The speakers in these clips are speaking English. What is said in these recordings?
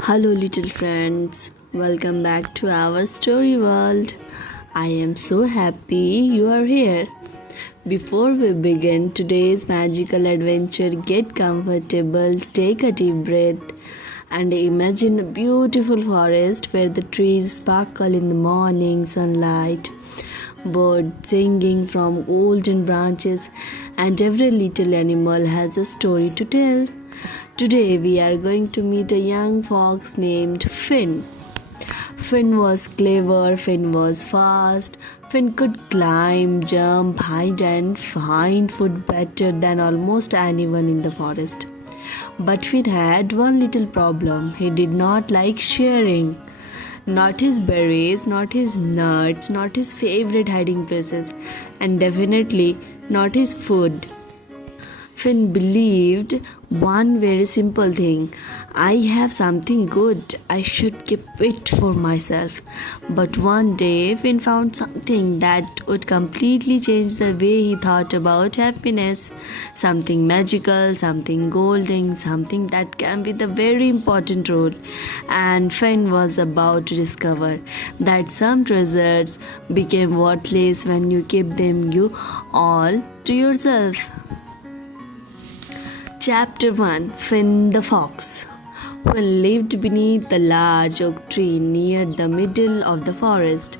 Hello, little friends. Welcome back to our story world. I am so happy you are here. Before we begin today's magical adventure, get comfortable, take a deep breath, and imagine a beautiful forest where the trees sparkle in the morning sunlight, birds singing from golden branches, and every little animal has a story to tell. Today we are going to meet a young fox named Finn. Finn was clever, Finn was fast, Finn could climb, jump, hide, and find food better than almost anyone in the forest. But Finn had one little problem: he did not like sharing. Not his berries, not his nuts, not his favorite hiding places, and definitely not his food. Finn believed one very simple thing: I have something good, I should keep it for myself. But one day, Finn found something that would completely change the way he thought about happiness. Something magical, something golden, something that can be the very important rule. And Finn was about to discover that some treasures became worthless when you keep them you all to yourself. Chapter 1: Finn the Fox. Finn lived beneath a large oak tree near the middle of the forest.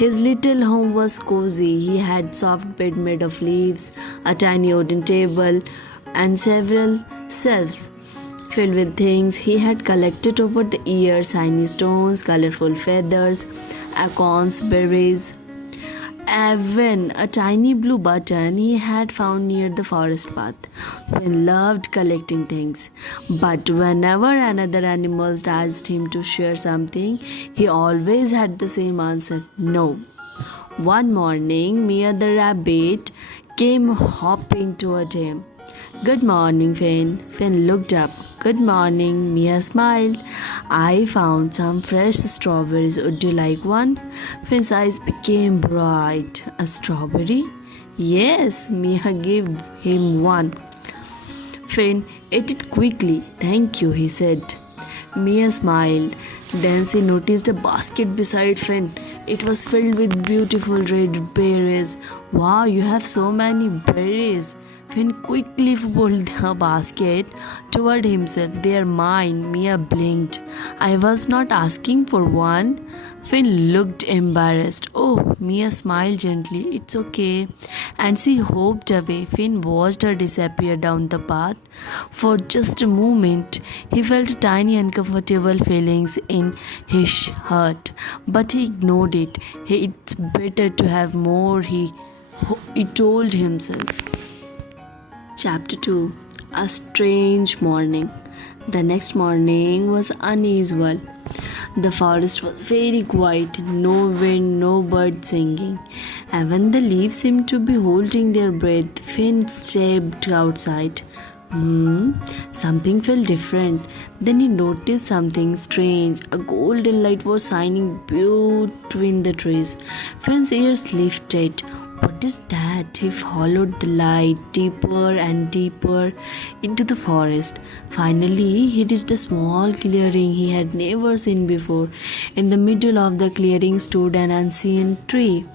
His little home was cozy. He had soft bed made of leaves, a tiny wooden table, and several shelves filled with things he had collected over the years: shiny stones, colorful feathers, acorns, berries, even a tiny blue button he had found near the forest path. Finn loved collecting things, but whenever another animal asked him to share something, he always had the same answer: no. One morning, Mia the rabbit came hopping toward him. Good morning, Finn. Finn looked up. Good morning, Mia smiled. I found some fresh strawberries. Would you like one? Finn's eyes became bright. A strawberry? Yes, Mia gave him one. Finn ate it quickly. Thank you, he said. Mia smiled. Then she noticed a basket beside Finn. It was filled with beautiful red berries. Wow, you have so many berries. Finn quickly pulled the basket toward himself. They are mine, Mia blinked. I was not asking for one. Finn looked embarrassed. Oh, Mia smiled gently. It's okay. And she hopped away. Finn watched her disappear down the path. For just a moment, he felt tiny uncomfortable feelings in his heart. But he ignored it. It's better to have more, he told himself. Chapter 2: A Strange Morning. The next morning was unusual. The forest was very quiet, no wind, no bird singing. Even the leaves seemed to be holding their breath. Finn stepped outside. Something felt different. Then he noticed something strange. A golden light was shining between the trees. Finn's ears lifted. What is that? He followed the light deeper and deeper into the forest. Finally, he reached a small clearing he had never seen before. In the middle of the clearing stood an ancient tree.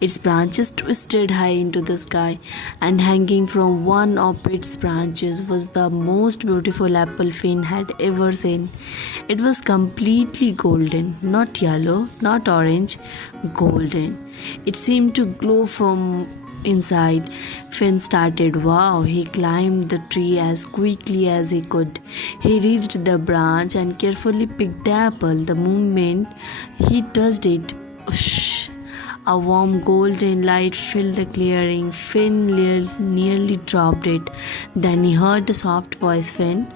Its branches twisted high into the sky, and hanging from one of its branches was the most beautiful apple Finn had ever seen. It was completely golden, not yellow, not orange, golden. It seemed to glow from inside. Finn started. Wow! He climbed the tree as quickly as he could. He reached the branch and carefully picked the apple. The moment he touched it, whoosh! A warm golden light filled the clearing. Finn nearly dropped it. Then he heard a soft voice. Finn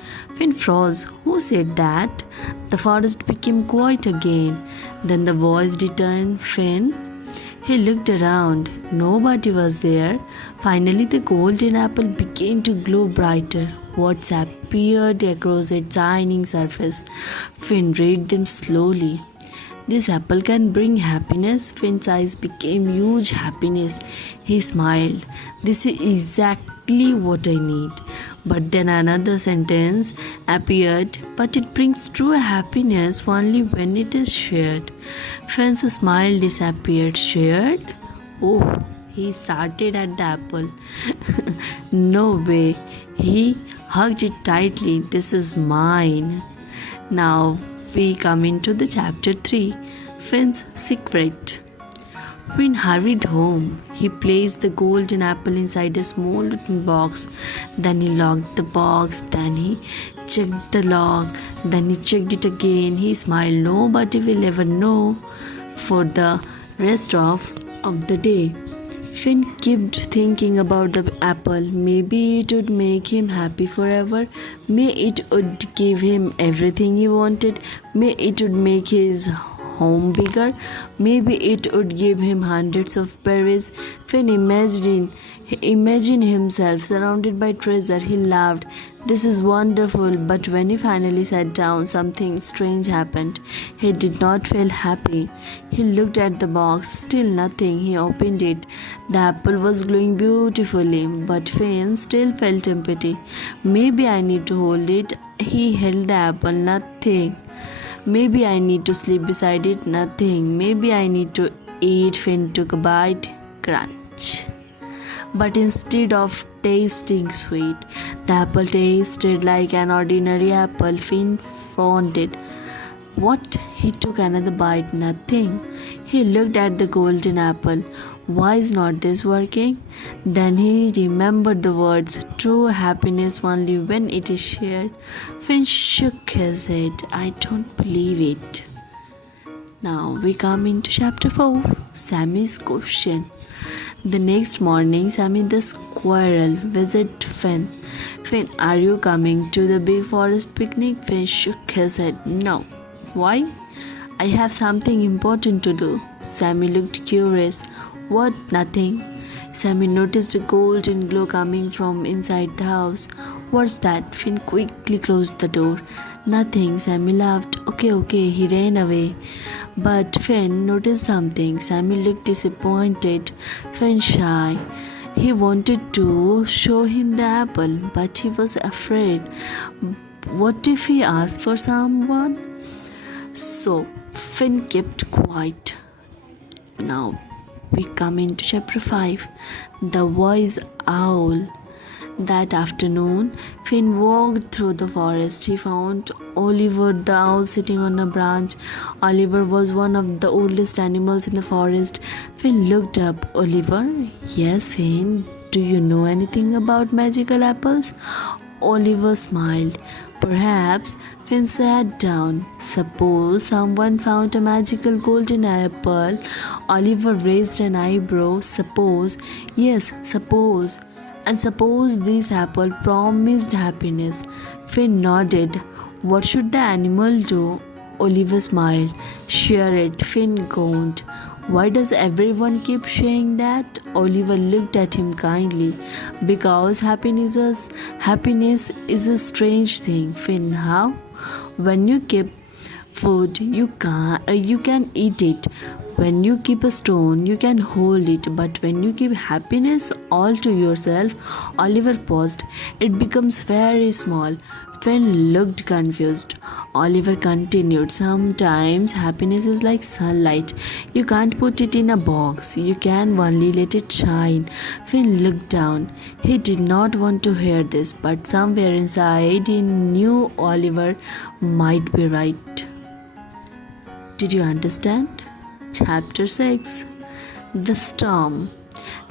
froze. Who said that? The forest became quiet again. Then the voice returned. Finn. He looked around. Nobody was there. Finally, the golden apple began to glow brighter. Words appeared across its shining surface. Finn read them slowly. This apple can bring happiness. Finn's eyes became huge happiness. He smiled. This is exactly what I need. But then another sentence appeared. But it brings true happiness only when it is shared. Finn's smile disappeared. Shared? Oh, he started at the apple. No way. He hugged it tightly. This is mine. Now we come into the chapter 3, Finn's secret. Finn hurried home. He placed the golden apple inside a small wooden box. Then he locked the box. Then he checked the lock. Then he checked it again. He smiled. Nobody will ever know for the rest of the day. Finn kept thinking about the apple. Maybe it would make him happy forever. Maybe it would give him everything he wanted. Maybe it would make his home bigger. Maybe it would give him hundreds of berries. Finn imagined himself surrounded by treasure. He laughed. This is wonderful. But when he finally sat down, something strange happened. He did not feel happy. He looked at the box. Still nothing. He opened it. The apple was glowing beautifully, but Finn still felt empty. Maybe I need to hold it. He held the apple. Nothing. Maybe I need to sleep beside it. Nothing. Maybe I need to eat. Finn took a bite. Crunch. But instead of tasting sweet, the apple tasted like an ordinary apple. Finn frowned. What? He took another bite. Nothing. He looked at the golden apple. Why is not this working? Then he remembered the words, true happiness only when it is shared. Finn shook his head. I don't believe it. Now we come into chapter 4, Sammy's question. The next morning, Sammy the squirrel visited Finn. Finn, are you coming to the big forest picnic? Finn shook his head. No. Why? I have something important to do. Sammy looked curious. What? Nothing. Sammy noticed a golden glow coming from inside the house. What's that? Finn quickly closed the door. Nothing. Sammy laughed. Okay. He ran away. But Finn noticed something. Sammy looked disappointed. Finn shy. He wanted to show him the apple, but he was afraid. What if he asked for someone? So Finn kept quiet. Now we come into chapter 5, The Wise Owl. That afternoon, Finn walked through the forest. He found Oliver the owl sitting on a branch. Oliver was one of the oldest animals in the forest. Finn looked up. Oliver? Yes, Finn. Do you know anything about magical apples? Oliver smiled. Perhaps. Finn sat down. Suppose someone found a magical golden apple. Oliver raised an eyebrow. Suppose. Yes, suppose. And suppose this apple promised happiness. Finn nodded. What should the animal do? Oliver smiled. Share it. Finn groaned. Why does everyone keep saying that? Oliver looked at him kindly. Because happiness is a strange thing. Finn, how? When you keep food, you can eat it. When you keep a stone, you can hold it. But when you keep happiness all to yourself, Oliver paused. It becomes very small. Finn looked confused. Oliver continued. Sometimes happiness is like sunlight. You can't put it in a box. You can only let it shine. Finn looked down. He did not want to hear this, but somewhere inside he knew Oliver might be right. Did you understand? Chapter 6, The Storm.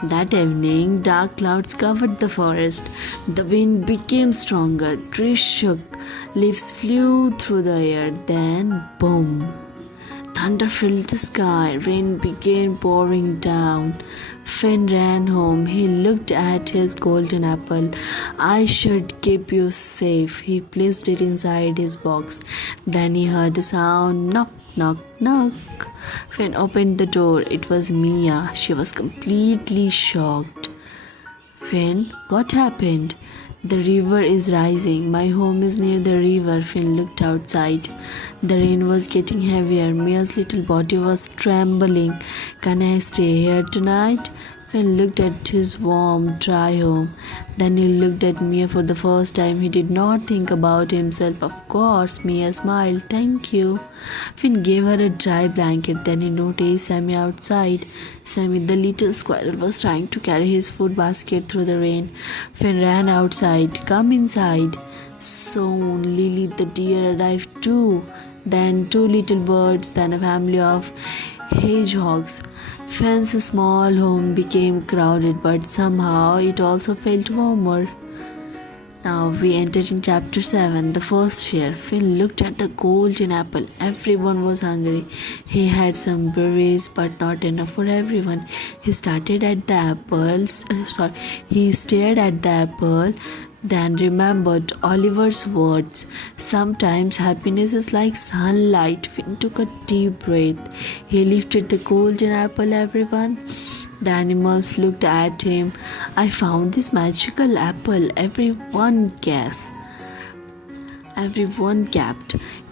That evening, dark clouds covered the forest. The wind became stronger. Trees shook. Leaves flew through the air. Then, boom! Thunder filled the sky. Rain began pouring down. Finn ran home. He looked at his golden apple. I should keep you safe. He placed it inside his box. Then he heard a sound. Knock, knock, knock. Finn opened the door. It was Mia. She was completely shocked. Finn, what happened? The river is rising. My home is near the river. Finn looked outside. The rain was getting heavier. Mia's little body was trembling. Can I stay here tonight? Finn looked at his warm, dry home. Then he looked at Mia for the first time. He did not think about himself. Of course, Mia smiled. Thank you. Finn gave her a dry blanket. Then he noticed Sammy outside. Sammy, the little squirrel, was trying to carry his food basket through the rain. Finn ran outside. Come inside. Soon Lily the deer arrived too. Then two little birds, then a family of hedgehogs. Finn's small home became crowded, but somehow it also felt warmer. Now we entered in chapter 7, the first year. Finn looked at the golden apple. Everyone was hungry. He had some berries, but not enough for everyone. He started at the apples. He stared at the apple, then remembered Oliver's words. Sometimes happiness is like sunlight. Finn took a deep breath. He lifted the golden apple, everyone. The animals looked at him. I found this magical apple. Everyone gasped.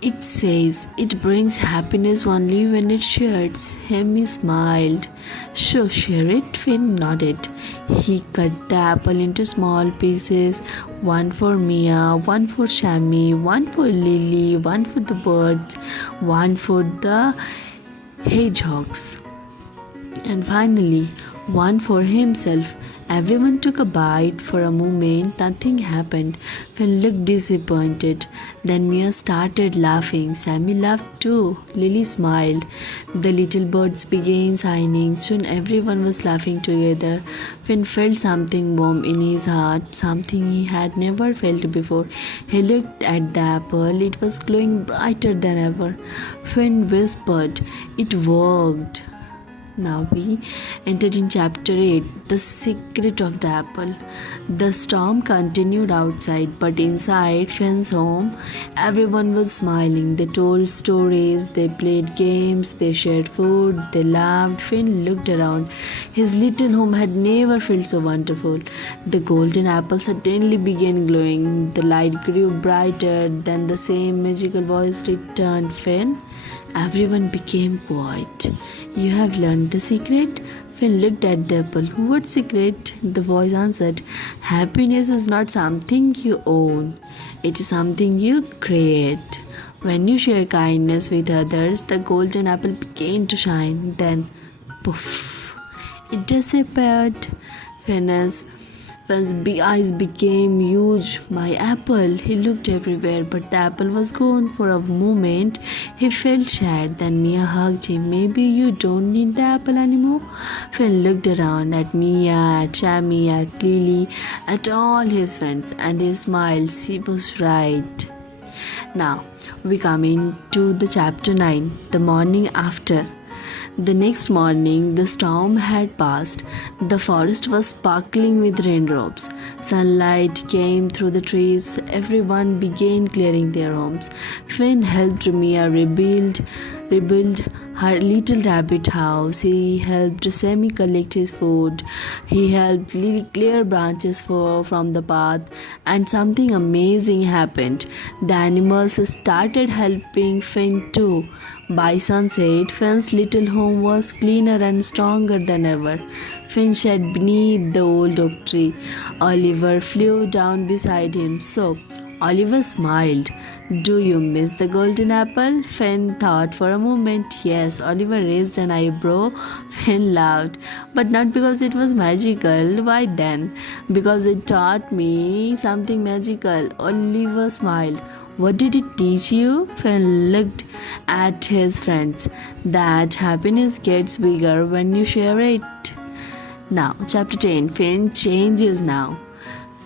It says it brings happiness only when it shares. Hemi smiled. So share it? Finn nodded. He cut the apple into small pieces. One for Mia, one for Shammy, one for Lily, one for the birds, one for the hedgehogs, and finally one for himself. Everyone took a bite. For a moment, nothing happened. Finn looked disappointed. Then Mia started laughing. Sammy laughed too. Lily smiled. The little birds began singing. Soon everyone was laughing together. Finn felt something warm in his heart, something he had never felt before. He looked at the apple. It was glowing brighter than ever. Finn whispered, "It worked." Now we entered in chapter 8, the secret of the apple. The storm continued outside, but inside Finn's home, everyone was smiling. They told stories, they played games, they shared food, they laughed. Finn looked around. His little home had never felt so wonderful. The golden apple suddenly began glowing. The light grew brighter. Then the same magical voice returned. Finn, everyone became quiet. You have learned the secret? Finn looked at the apple. What secret? The voice answered. Happiness is not something you own. It is something you create. When you share kindness with others, the golden apple began to shine. Then, poof, it disappeared. Finn's big eyes became huge. My apple. He looked everywhere, but the apple was gone. For a moment, he felt sad. Then Mia hugged him. Maybe you don't need the apple anymore. Finn looked around at Mia, at Shammy, at Lily, at all his friends, and he smiled. She was right. Now we come into the chapter 9, the morning after. The next morning, the storm had passed. The forest was sparkling with raindrops. Sunlight came through the trees. Everyone began clearing their homes. Finn helped Mia rebuild her little rabbit house. He helped Sammy collect his food. He helped Lily clear branches from the path. And something amazing happened. The animals started helping Finn too. By sunset, Finn's little home was cleaner and stronger than ever. Finn sat beneath the old oak tree. Oliver flew down beside him. So, Oliver smiled. Do you miss the golden apple? Finn thought for a moment. Yes. Oliver raised an eyebrow. Finn laughed. But not because it was magical. Why then? Because it taught me something magical. Oliver smiled. What did it teach you? Finn looked at his friends. That happiness gets bigger when you share it. Now, chapter 10. Finn changes now.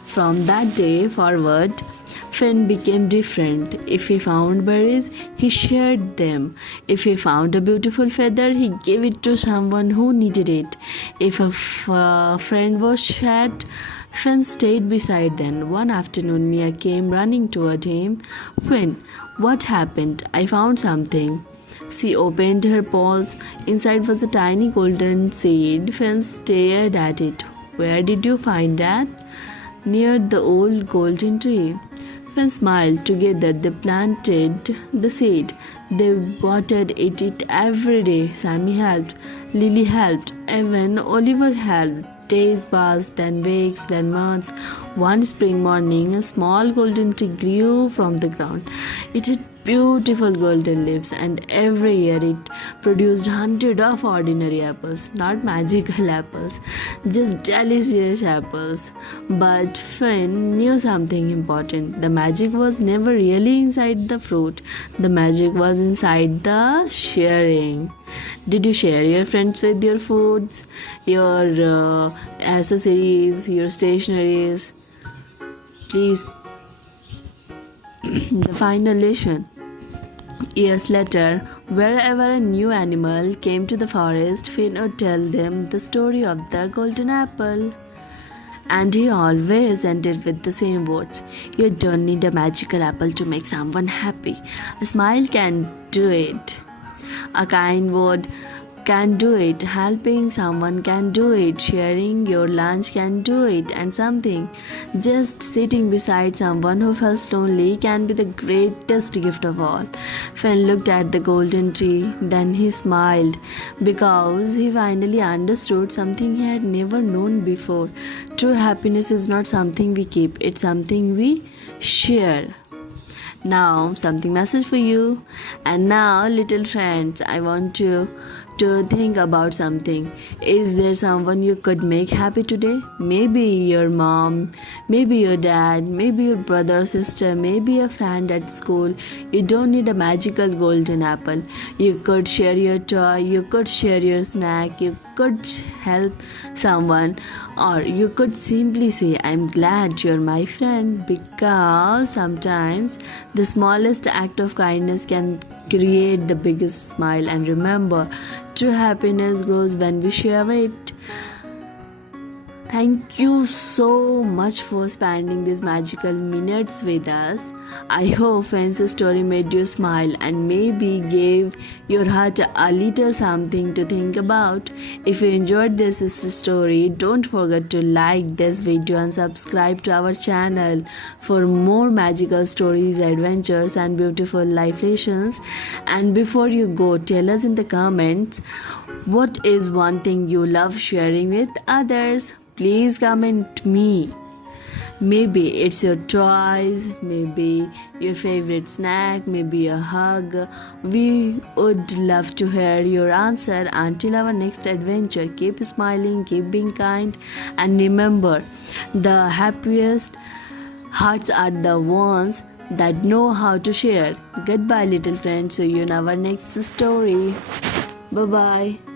From that day forward, Finn became different. If he found berries, he shared them. If he found a beautiful feather, he gave it to someone who needed it. If a friend was sad, Finn stayed beside them. One afternoon, Mia came running toward him. Finn, what happened? I found something. She opened her paws. Inside was a tiny golden seed. Finn stared at it. Where did you find that? near the old golden tree. Finn smiled. Together they planted the seed. They watered it every day. Sammy helped. Lily helped. Even Oliver helped. Days passed, then weeks, then months. One spring morning, a small golden tree grew from the ground. It had beautiful golden leaves, and every year it produced hundreds of ordinary apples, not magical apples, just delicious apples. But Finn knew something important. The magic was never really inside the fruit, the magic was inside the sharing. Did you share your friends with your foods, your accessories, your stationaries? Please, the final lesson. Years later, wherever a new animal came to the forest, Finn would tell them the story of the golden apple. And he always ended with the same words. You don't need a magical apple to make someone happy. A smile can do it. A kind word can do it. Helping someone can do it. Sharing your lunch can do it. And something, just sitting beside someone who feels lonely can be the greatest gift of all. Finn looked at the golden tree. Then he smiled because he finally understood something he had never known before. True happiness is not something we keep, it's something we share. Now, something message for you. And now, little friends, I want you to think about something. Is there someone you could make happy today? Maybe your mom, maybe your dad, maybe your brother or sister, maybe a friend at school. You don't need a magical golden apple. You could share your toy, you could share your snack, you could help someone, or you could simply say, I'm glad you're my friend, because sometimes the smallest act of kindness can create the biggest smile. And remember, true happiness grows when we share it. Thank you so much for spending these magical minutes with us. I hope Finn's story made you smile and maybe gave your heart a little something to think about. If you enjoyed this story, don't forget to like this video and subscribe to our channel for more magical stories, adventures, and beautiful life lessons. And before you go, tell us in the comments, what is one thing you love sharing with others? Please comment me. Maybe it's your toys, maybe your favorite snack, maybe a hug. We would love to hear your answer. Until our next adventure, keep smiling, keep being kind, and remember, the happiest hearts are the ones that know how to share. Goodbye, little friends. See you in our next story. Bye bye.